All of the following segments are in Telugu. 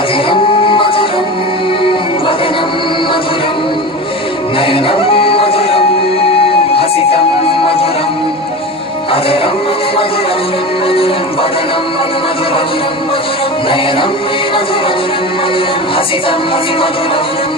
అజరం మధురం వదనం మధురం నయనం మధురం హసితం మధురం అజరం మధురం వదనం మధురం నయనం మధురం హసితం మధురం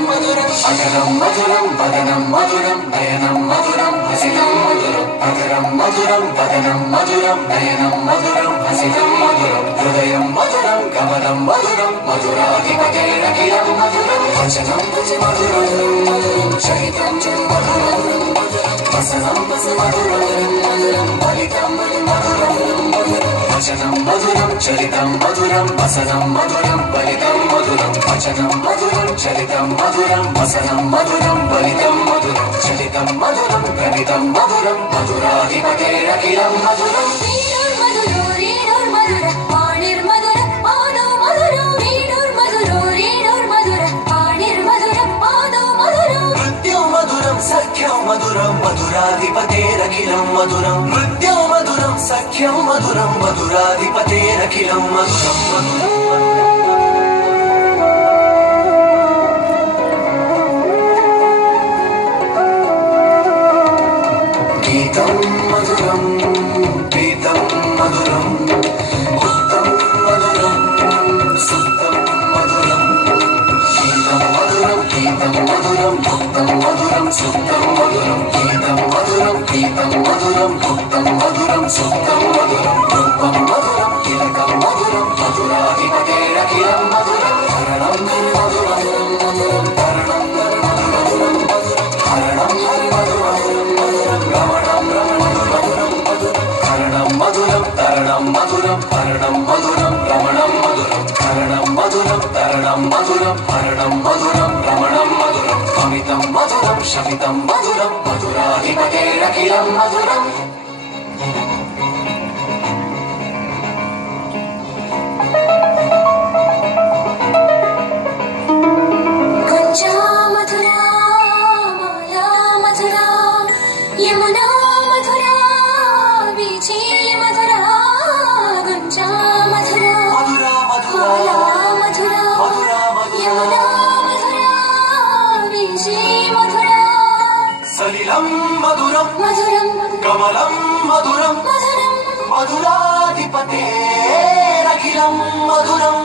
అజరం మధురం వదనం మధురం నయనం మధురం హసితం మధురం అజరం మధురం వదనం మధురం నయనం మధురం హసితం మధురం హృదయం మధురం కమలం మధురం మధురాధిపతేరఖిలం మధురం వచనం మధురం చరితం మధురం వసనం మధురం ఫలితం మధురం వచనం మధురం చరితం మధురం వసనం మధురం ఫలితం మధురం వచనం మధురం చరితం మధురం వసనం మధురం ఫలితం మధురం చరితం మధురం ప్రమితం మధురం మధురాధిపతేరఖిలం మధురం సఖ్యం మధురం మధురాధిపతేరఖిలం మధురం నృత్యం మధురం సఖ్యం మధురం మధురాధిపతేరఖిలం మధురం గీతం మధురం ప్రీతం మధురం ఉత్తం మధురం సుత్తం మధురం గీతం మధురం గీతం మధురం ఉత్తం మధురం సుత్తం మధురం గీతం మధురం గీతం మధురం ఉత్తం మధురం సుత్తం మధురం రూపం మధురం తిలకం మధురం మధురాధిపతేరఖిలం మధురం హరణం మధురం హరణం మధురం హరణం మధురం రమణం హరణం మధురం తరణం మధురం హరణం మధురం రమణం మధురం హరణం మధురం తరణం మధురం హరణం మధురం రమణం మధురం అమితం మధురం శమితం మధురం మధురాధిపతేరఖిలం మధురం గుంజా మధురా మాలా మధురా యమునా మధురా వీచి మధురా గుంజా మధురా మాలా మధురా యమునా మధురా వీచి మధురా సలిలం మధురం మధురం కమలం మధురం మధురం మధురాధిపతేరఖిలం మధురం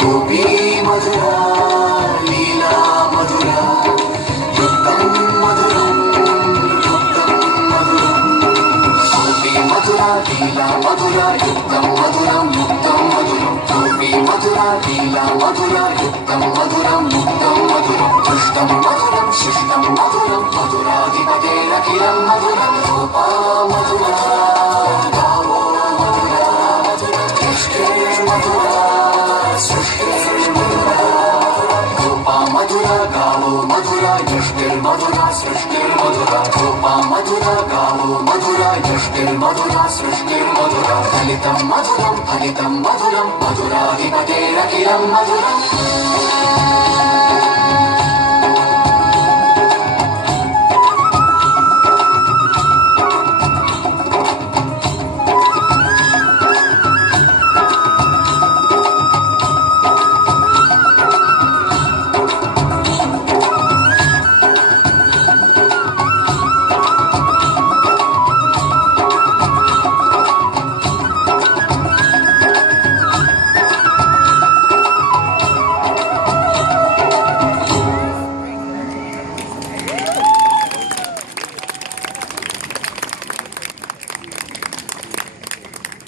గోపీ మధురా లీలా మధురా యుక్తం మధురం యుక్తం మధురం గోపీ మధురా లీలా మధురా యుక్తం మధురం యుక్తం మధురం గోపీ మధురా లీలా మధురా యుక్తం మధురం యుక్తం మధురం పుష్టం మధురం శిష్టం మధురం మధురాధిపతేరఖిలం మధురం గోపా మధురా గావో మధురా మధురా సృష్టిర్మధురా గోపా మధురా గావో మధురా యష్టిర్మధురా సృష్టిర్మధురా గోపా మధురా గావో మధురా యష్టిర్మధురా సృష్టిర్మధురా ఫలితం మధురం ఫలితం మధురం మధురాధిపతేరఖిలం మధురం